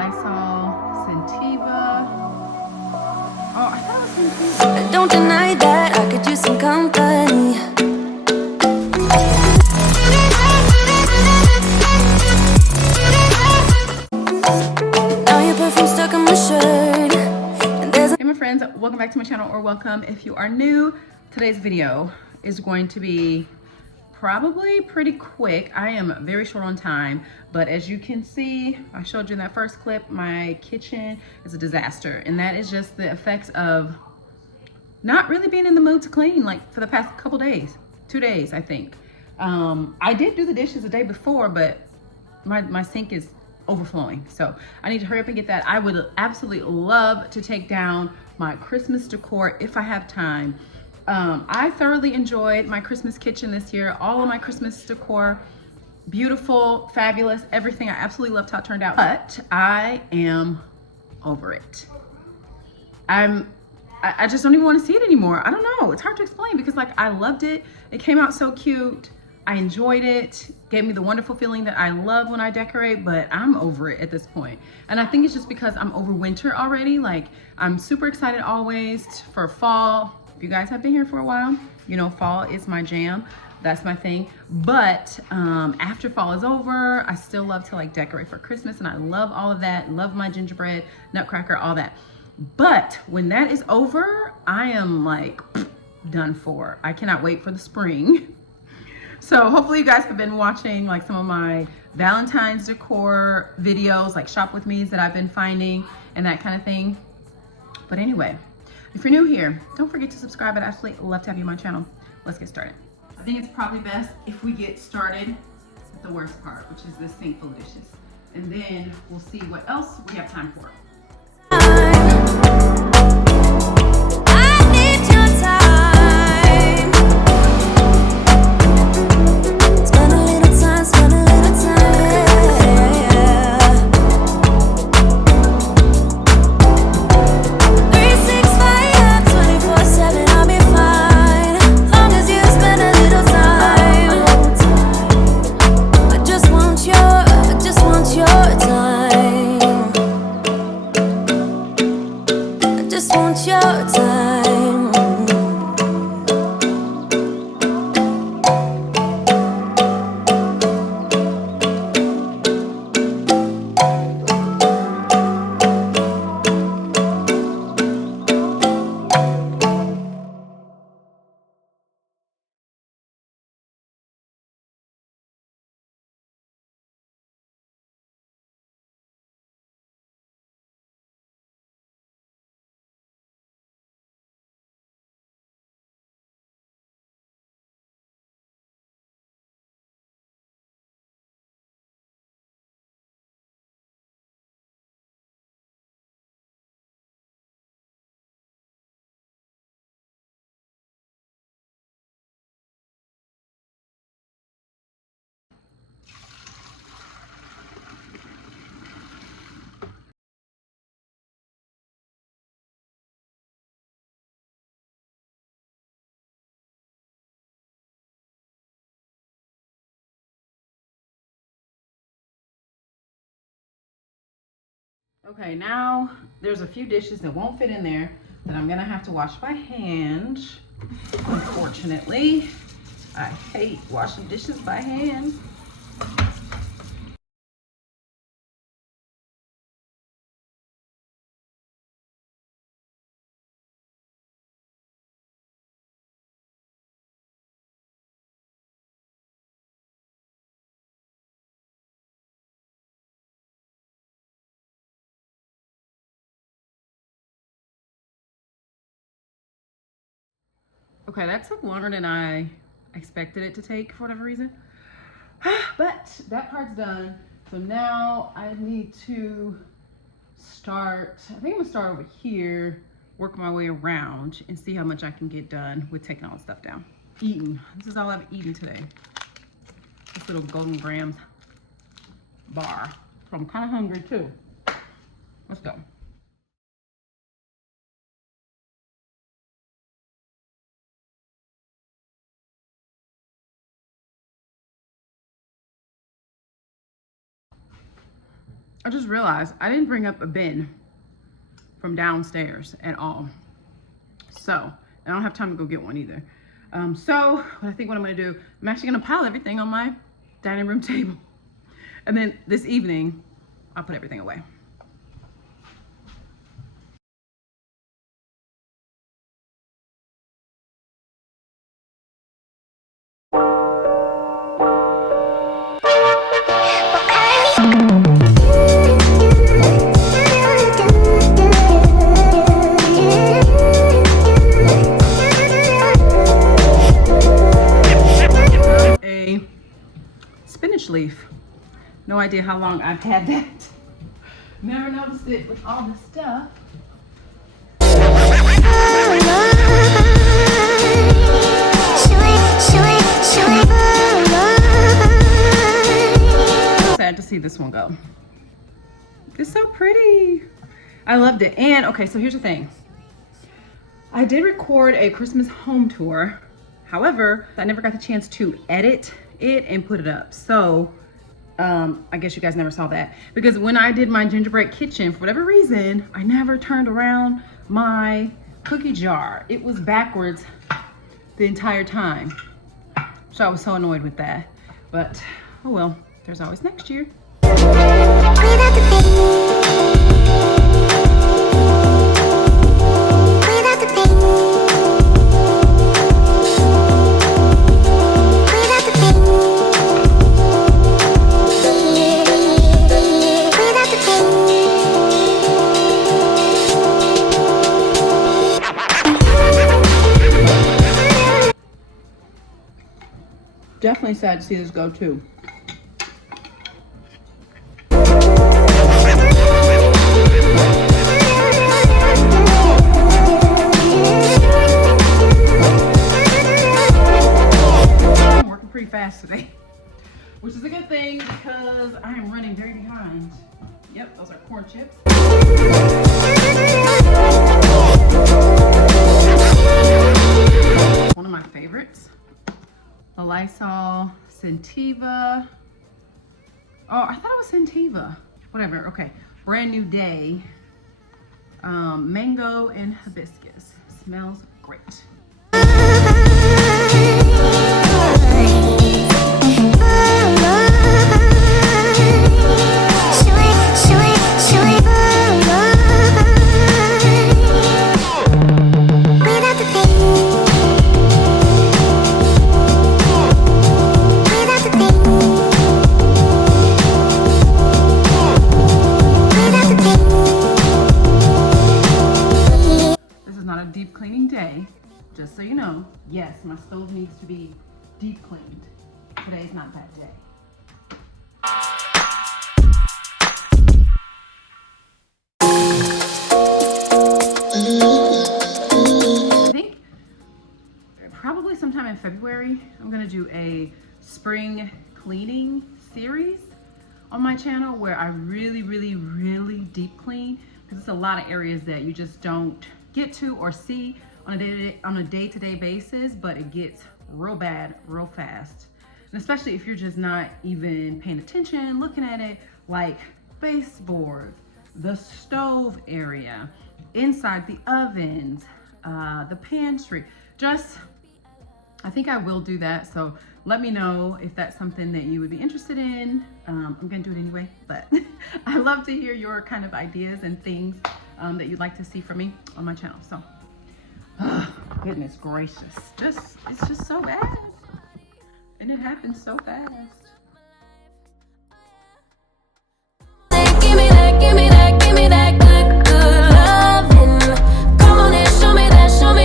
Lysol Sentiva. Oh, I thought it was Sentiva. Don't deny that I could use some company. Now your perfume stuck on my shirt. And there's Hey my friends, welcome back to my channel, or welcome if you are new. Today's video is going to be probably pretty quick. I am very short on time, but as you can see, I showed you in that first clip, my kitchen is a disaster. And that is just the effects of not really being in the mood to clean, like for the past couple days, 2 days, I think. I did do the dishes the day before, but my sink is overflowing. So I need to hurry up and get that. I would absolutely love to take down my Christmas decor if I have time. I thoroughly enjoyed my Christmas kitchen this year. All of my Christmas decor, beautiful, fabulous, everything. I absolutely loved how it turned out, but I am over it. I just don't even want to see it anymore. I don't know. It's hard to explain because like I loved it. It came out so cute. I enjoyed it. Gave me the wonderful feeling that I love when I decorate, but I'm over it at this point. And I think it's just because I'm over winter already. Like I'm super excited always for fall. If you guys have been here for a while, you know fall is my jam. That's my thing. But after fall is over, I still love to like decorate for Christmas, and I love all of that. Love my gingerbread, nutcracker, all that. But when that is over, I am like done for. I cannot wait for the spring. So hopefully you guys have been watching like some of my Valentine's decor videos, like shop with me's that I've been finding and that kind of thing. But anyway, if you're new here, don't forget to subscribe. I'd absolutely love to have you on my channel. Let's get started. I think it's probably best if we get started with the worst part, which is this sink full of dishes. And then we'll see what else we have time for. Okay, now there's a few dishes that won't fit in there that I'm gonna have to wash by hand. Unfortunately, I hate washing dishes by hand. Okay, that took longer than I expected it to take for whatever reason. But that part's done. So now I need to start, I think I'm gonna start over here, work my way around and see how much I can get done with taking all the stuff down. Eating, this is all I've eaten today. This little Golden Grams bar. So I'm kind of hungry too. Let's go. I just realized I didn't bring up a bin from downstairs at all. So I don't have time to go get one either. So what I think what I'm gonna do, I'm actually gonna pile everything on my dining room table. And then this evening, I'll put everything away. A spinach leaf. No idea how long I've had that. Never noticed it with all this stuff. Sad to see this one go. It's so pretty. I loved it. And okay, so here's the thing. I did record a Christmas home tour. However, I never got the chance to edit it and put it up. So I guess you guys never saw that, because when I did my gingerbread kitchen, for whatever reason, I never turned around my cookie jar. It was backwards the entire time. So I was so annoyed with that. But oh well, there's always next year. Definitely sad to see this go too. I'm working pretty fast today, which is a good thing because I am running very behind. Yep, those are corn chips. One of my favorites. A Lysol Scentiva. Oh, I thought it was Scentiva. Whatever, okay. Brand New Day. Mango and hibiscus. Smells great. Just so you know, yes, my stove needs to be deep cleaned. Today's not that day. I think probably sometime in February, I'm gonna do a spring cleaning series on my channel where I really deep clean, because it's a lot of areas that you just don't get to or see on a day-to-day basis, but it gets real bad real fast. And especially if you're just not even paying attention, looking at it, like baseboards, the stove area, inside the ovens, the pantry. Just, I think I will do that. So let me know if that's something that you would be interested in. I'm gonna do it anyway, but I love to hear your kind of ideas and things that you'd like to see from me on my channel. So, goodness gracious, it's just so bad, and it happens so fast. Give me that good loving. Come on and show me that you're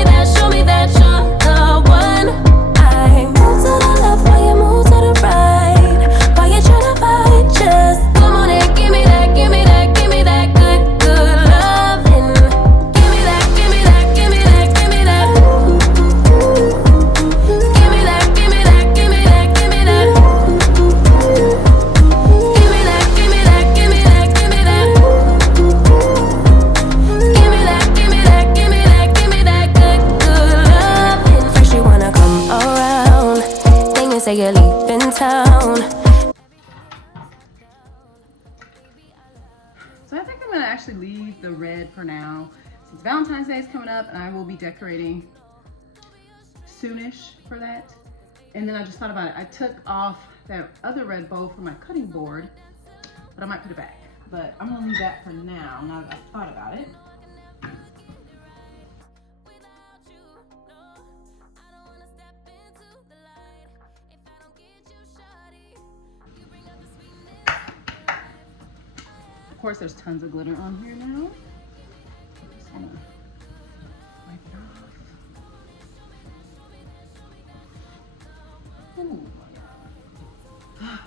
the one. I move to the left while you move to the right. While you tryna fight, just come on and give me that good loving. Give me that. Give me that. Give me that. Say you're leaving town. actually leave the red for now since Valentine's Day is coming up and I will be decorating soonish for that. And then I just thought about it. I took off that other red bow from my cutting board, but I might put it back. But I'm gonna leave that for now that I've thought about it. Of course, there's tons of glitter on here now. Just gonna wipe it off. Oh my God.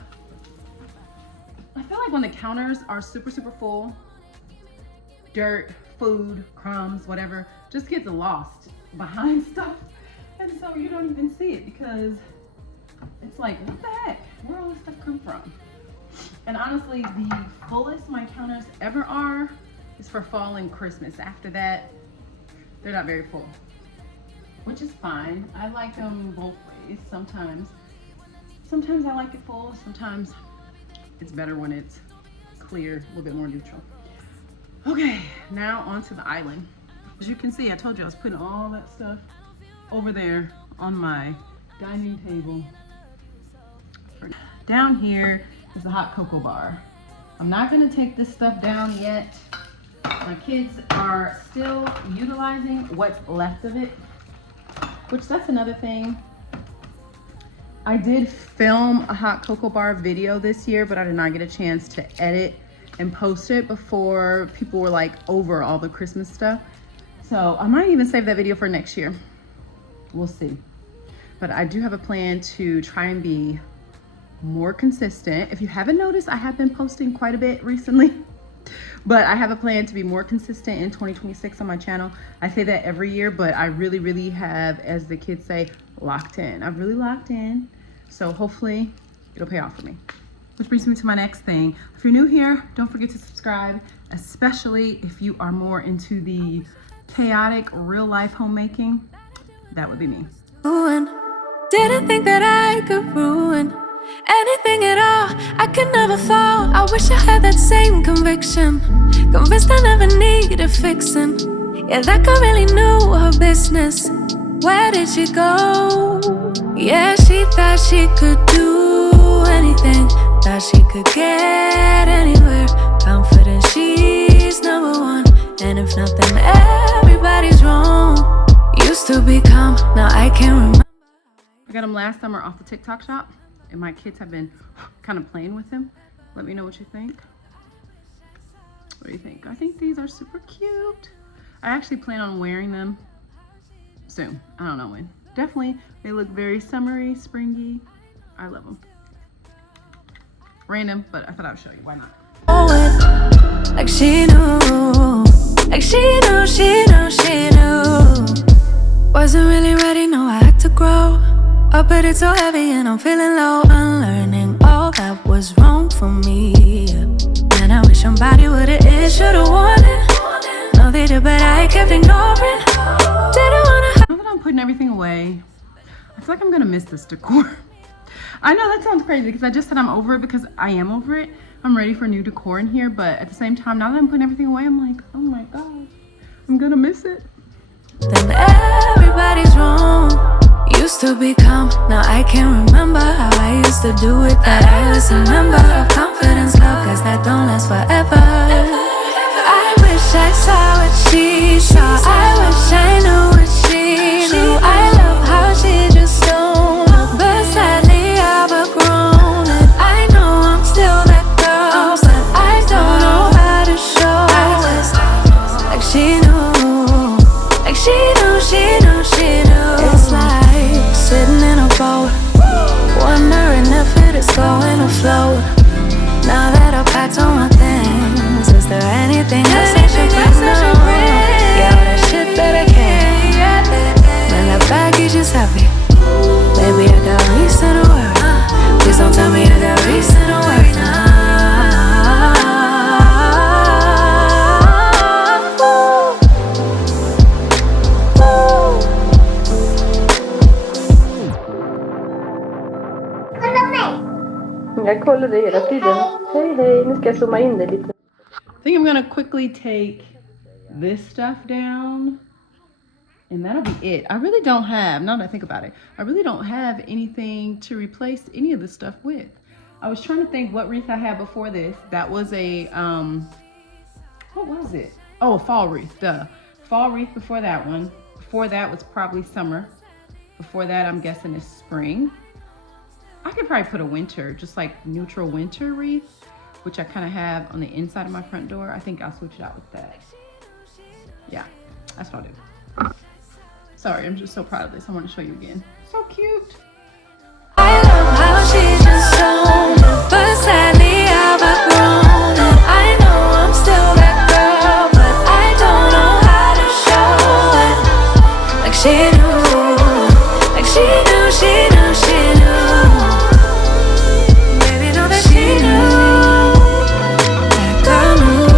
I feel like when the counters are super full, dirt, food, crumbs, whatever, just gets lost behind stuff. And so you don't even see it because it's like, what the heck? Where all this stuff come from? And honestly, the fullest my counters ever are is for fall and Christmas. After that, they're not very full, which is fine. I like them both ways. Sometimes I like it full. Sometimes it's better when it's clear, a little bit more neutral. Okay, now onto the island. As you can see, I told you I was putting all that stuff over there on my dining table. Down here is the hot cocoa bar. I'm not gonna take this stuff down yet. My kids are still utilizing what's left of it, which that's another thing. I did film a hot cocoa bar video this year, but I did not get a chance to edit and post it before people were like over all the Christmas stuff. So I might even save that video for next year. We'll see. But I do have a plan to try and be more consistent. If you haven't noticed, I have been posting quite a bit recently, but I have a plan to be more consistent in 2026 on my channel. I say that every year, but I really have, as the kids say, locked in. I've really locked in. So hopefully it'll pay off for me. Which brings me to my next thing. If you're new here, don't forget to subscribe, especially if you are more into the chaotic real life homemaking. That would be me. Didn't think that I could ruin anything at all. I could never fall. I wish I had that same conviction. Convinced I never needed fixing. Yeah, that girl really knew her business. Where did she go? Yeah, she thought she could do anything. Thought she could get anywhere. Confident she's number one. And if nothing, everybody's wrong. Used to be calm, now I can't remember. I got them last summer off the TikTok shop, and my kids have been kind of playing with them. Let me know what you think. What do you think? I think these are super cute. I actually plan on wearing them soon. I don't know when. Definitely, they look very summery, springy. I love them. Random, but I thought I would show you. Why not? Like she knew. Like she knew, she knew, she knew. Wasn't really ready, no, I had to grow up, but it's so heavy and I'm feeling low. Unlearning all that was wrong for me. Man, I wish somebody would've it, should've warned it. No, they did, but I kept ignoring. Didn't wanna. Now that I'm putting everything away, I feel like I'm gonna miss this decor. I know that sounds crazy because I just said I'm over it, because I am over it. I'm ready for new decor in here, but at the same time, now that I'm putting everything away, I'm like, oh my gosh, I'm gonna miss it. Then everybody's wrong. Used to be calm, now I can't remember how I used to do it. That I was a member of confidence club, cause that don't last forever. I wish I saw what she saw. I wish I knew what she knew. I love how she just don't know, but sadly I've outgrown it. I know I'm still that girl, but I don't know how to show it. Like she knew. Like she knew, she knew, she knew. It's like sitting in a boat, wondering if it is going to float. Now that I've packed all my things, is there anything else I should bring? Yeah, all that shit that I can't. Man, that baggage is heavy. Baby, I got reason to worry. Please don't tell me I got reason to worry now. Jag kollar det hela tiden. Hej, hej. Nu ska jag zooma in det lite. think I'm gonna quickly take this stuff down and that'll be it. I really don't have, now that I think about it, I really don't have anything to replace any of this stuff with. I was trying to think what wreath I had before this. That was a, what was it? Oh, a fall wreath, duh. Fall wreath before that one. Before that was probably summer. Before that, I'm guessing is spring. I could probably put a winter, just like neutral winter wreath, which I kind of have on the inside of my front door. I think I'll switch it out with that. Yeah, that's what I'll do. Sorry, I'm just so proud of this. I want to show you again. So cute. I love how she just shown, but sadly I've outgrown it. I know I'm still that girl, but I don't know how to show it. Like she knew, like she knew, she knew, she knew. Baby, know that she knew, that girl knew.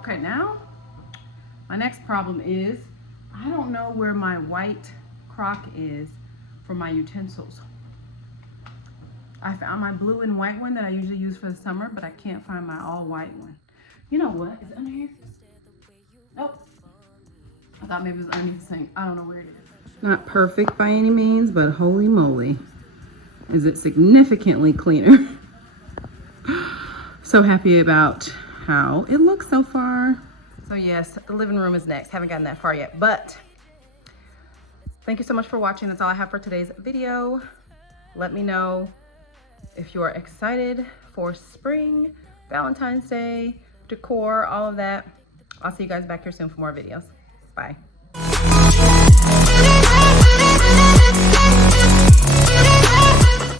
Okay, now my next problem is I don't know where my white crock is for my utensils. I found my blue and white one that I usually use for the summer, but I can't find my all white one. You know what? Is it under here? Nope. I thought maybe it was underneath the sink. I don't know where it is. Not perfect by any means, but holy moly, is it significantly cleaner. So happy about how it looks so far. So yes, the living room is next. Haven't gotten that far yet, but thank you so much for watching. That's all I have for today's video. Let me know if you are excited for spring, Valentine's Day, decor, all of that. I'll see you guys back here soon for more videos. Bye.